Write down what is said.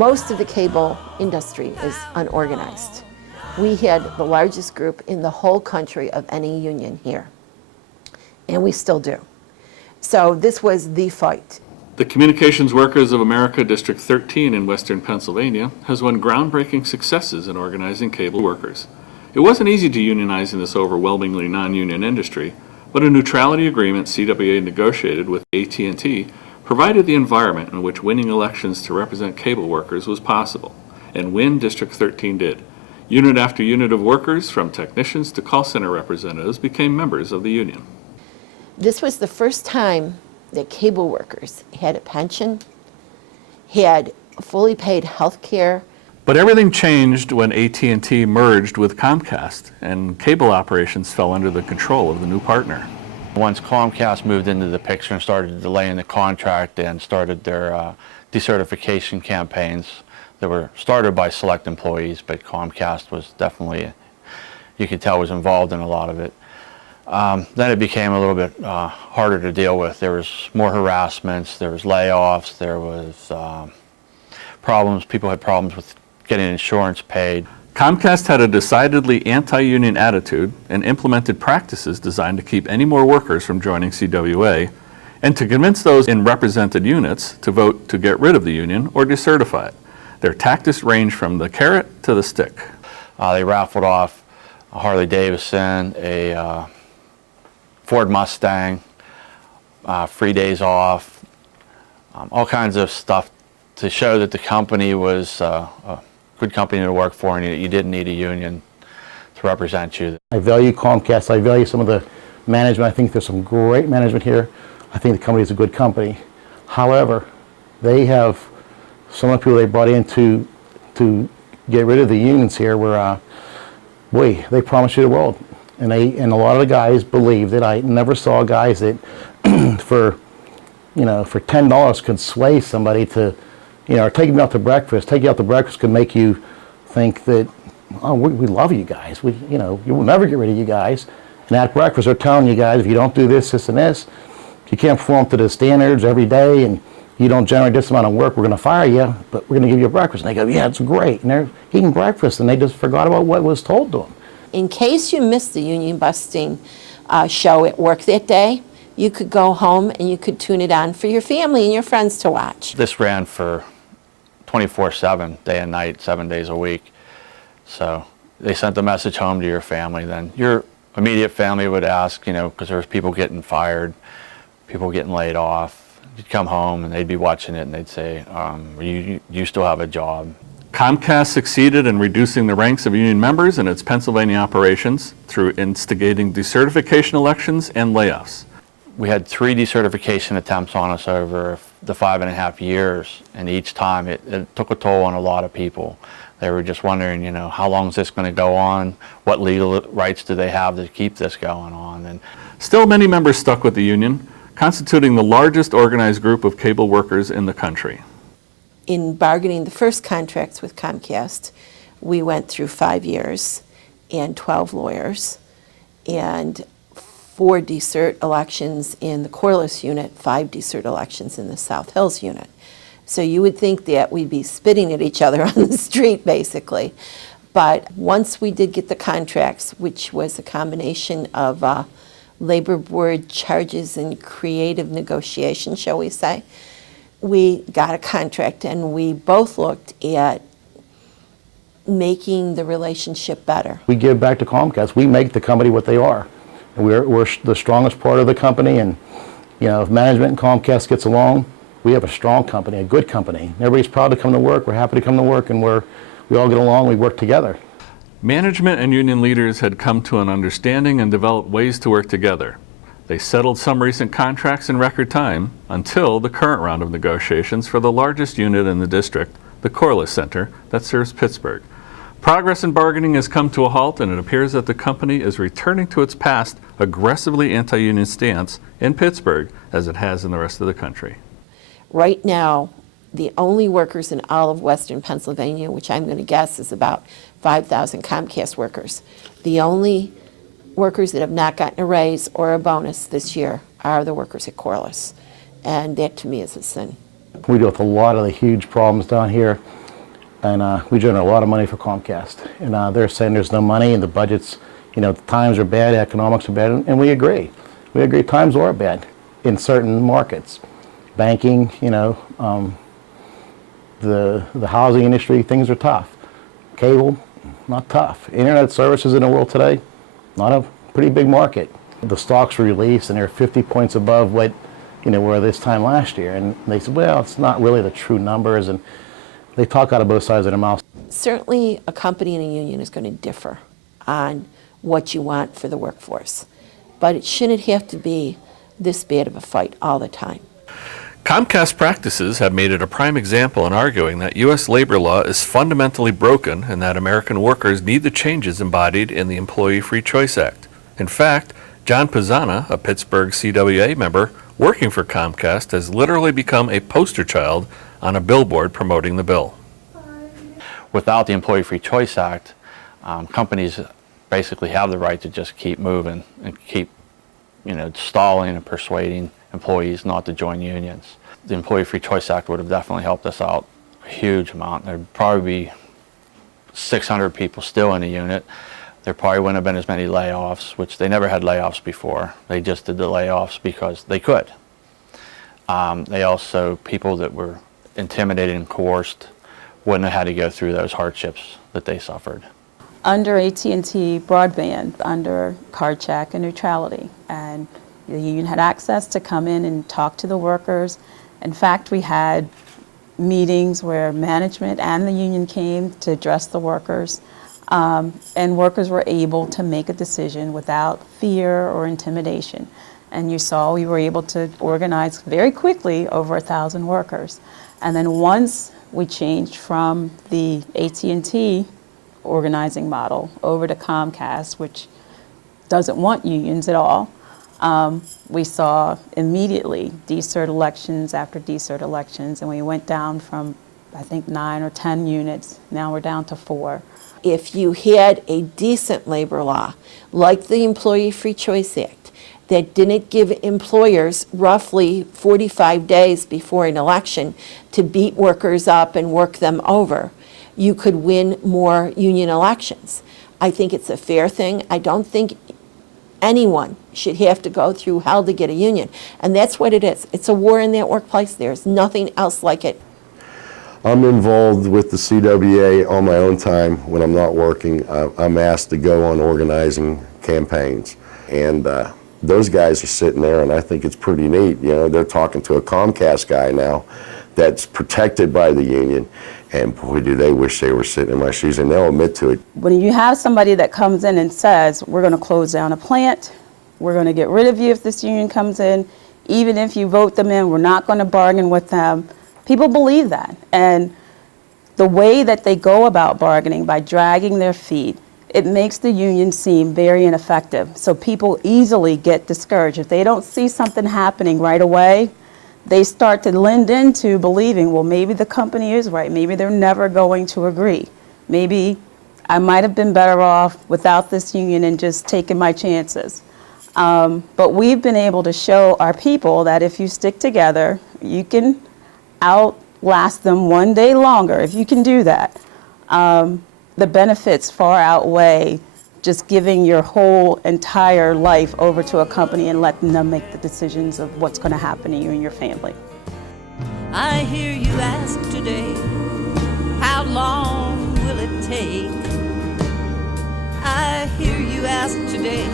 Most of the cable industry is unorganized. We had the largest group in the whole country of any union here, and we still do. So this was the fight. The Communications Workers of America District 13 in Western Pennsylvania has won groundbreaking successes in organizing cable workers. It wasn't easy to unionize in this overwhelmingly non-union industry, but a neutrality agreement CWA negotiated with AT&T provided the environment in which winning elections to represent cable workers was possible, and win District 13 did. Unit after unit of workers, from technicians to call center representatives, became members of the union. This was the first time that cable workers had a pension, had fully paid health care. But everything changed when AT&T merged with Comcast, and cable operations fell under the control of the new partner. Once Comcast moved into the picture and started delaying the contract and started their decertification campaigns that were started by select employees, but Comcast was definitely, you could tell, was involved in a lot of it. Then it became a little bit harder to deal with. There was more harassments, there was layoffs, there was problems. People had problems with getting insurance paid. Comcast had a decidedly anti-union attitude and implemented practices designed to keep any more workers from joining CWA and to convince those in represented units to vote to get rid of the union or decertify it. Their tactics ranged from the carrot to the stick. They raffled off a Harley Davidson, a Ford Mustang, free days off, all kinds of stuff to show that the company was a good company to work for and you didn't need a union to represent you. I value Comcast. I value some of the management. I think there's some great management here. I think the company is a good company. However, they have some of the people they brought in to get rid of the unions here were, boy, they promised you the world. And a lot of the guys believed it. I never saw guys that for $10 could sway somebody to, or take them out to breakfast. Take you out to breakfast could make you think that, oh, we love you guys. You will never get rid of you guys. And at breakfast they're telling you guys, if you don't do this, this, and this, if you can't perform to the standards every day and you don't generate this amount of work, we're going to fire you, but we're going to give you a breakfast. And they go, yeah, it's great. And they're eating breakfast and they just forgot about what was told to them. In case you missed the union busting show at work that day, you could go home and you could tune it on for your family and your friends to watch. This ran for 24/7, day and night, 7 days a week. So they sent the message home to your family. Then your immediate family would ask, because there was people getting fired, people getting laid off. You'd come home and they'd be watching it and they'd say, you still have a job. Comcast succeeded in reducing the ranks of union members in its Pennsylvania operations through instigating decertification elections and layoffs. We had 3 decertification attempts on us over the 5.5 years, and each time it took a toll on a lot of people. They were just wondering, how long is this going to go on? What legal rights do they have to keep this going on? And still, many members stuck with the union, constituting the largest organized group of cable workers in the country. In bargaining the first contracts with Comcast, we went through 5 years and 12 lawyers and 4 decert elections in the Corliss unit, 5 decert elections in the South Hills unit. So you would think that we'd be spitting at each other on the street, basically. But once we did get the contracts, which was a combination of labor board charges and creative negotiation, shall we say, we got a contract and we both looked at making the relationship better. We give back to Comcast. We make the company what they are. And we're the strongest part of the company, and if management and Comcast gets along, we have a strong company, a good company. Everybody's proud to come to work. We're happy to come to work, and we all get along. We work together. Management and union leaders had come to an understanding and developed ways to work together. They settled some recent contracts in record time until the current round of negotiations for the largest unit in the district, the Corliss Center, that serves Pittsburgh. Progress in bargaining has come to a halt, and it appears that the company is returning to its past aggressively anti-union stance in Pittsburgh as it has in the rest of the country. Right now, the only workers in all of Western Pennsylvania, which I'm going to guess is about 5,000 Comcast workers, the only workers that have not gotten a raise or a bonus this year are the workers at Corliss. And that to me is a sin. We deal with a lot of the huge problems down here. and we generate a lot of money for Comcast. And they're saying there's no money and the budgets, the times are bad, economics are bad, and we agree. We agree times are bad in certain markets. Banking, the housing industry, things are tough. Cable, not tough. Internet services in the world today, not a pretty big market. The stocks were released and they're 50 points above what, were this time last year. And they said, well, it's not really the true numbers. And they talk out of both sides of their mouth. Certainly, a company and a union is going to differ on what you want for the workforce. But it shouldn't have to be this bad of a fight all the time. Comcast practices have made it a prime example in arguing that U.S. labor law is fundamentally broken and that American workers need the changes embodied in the Employee Free Choice Act. In fact, John Pizzana, a Pittsburgh CWA member working for Comcast, has literally become a poster child on a billboard promoting the bill. Without the Employee Free Choice Act, companies basically have the right to just keep moving and keep, stalling and persuading employees not to join unions. The Employee Free Choice Act would have definitely helped us out a huge amount. There'd probably be 600 people still in a unit. There probably wouldn't have been as many layoffs, which they never had layoffs before. They just did the layoffs because they could. They also, people that were intimidated and coerced wouldn't have had to go through those hardships that they suffered. Under AT&T broadband, under card check and neutrality, and the union had access to come in and talk to the workers. In fact, we had meetings where management and the union came to address the workers, and workers were able to make a decision without fear or intimidation. And you saw we were able to organize very quickly over 1,000 workers. And then once we changed from the AT&T organizing model over to Comcast, which doesn't want unions at all, we saw immediately decert elections after decert elections, and we went down from, I think, 9 or 10 units. Now we're down to 4. If you had a decent labor law, like the Employee Free Choice Act, that didn't give employers roughly 45 days before an election to beat workers up and work them over, you could win more union elections. I think it's a fair thing. I don't think anyone should have to go through hell to get a union. And that's what it is. It's a war in that workplace. There's nothing else like it. I'm involved with the CWA on my own time when I'm not working. I'm asked to go on organizing campaigns. And those guys are sitting there, and I think it's pretty neat. They're talking to a Comcast guy now that's protected by the union. And boy, do they wish they were sitting in my shoes, and they'll admit to it. When you have somebody that comes in and says, we're going to close down a plant, we're going to get rid of you if this union comes in, even if you vote them in, we're not going to bargain with them, people believe that. And the way that they go about bargaining, by dragging their feet, it makes the union seem very ineffective. So people easily get discouraged. If they don't see something happening right away, they start to lend into believing, well, maybe the company is right. Maybe they're never going to agree. Maybe I might have been better off without this union and just taking my chances. But we've been able to show our people that if you stick together, you can outlast them one day longer. If you can do that, the benefits far outweigh just giving your whole entire life over to a company and letting them make the decisions of what's going to happen to you and your family. I hear you ask today, how long will it take? I hear you ask today,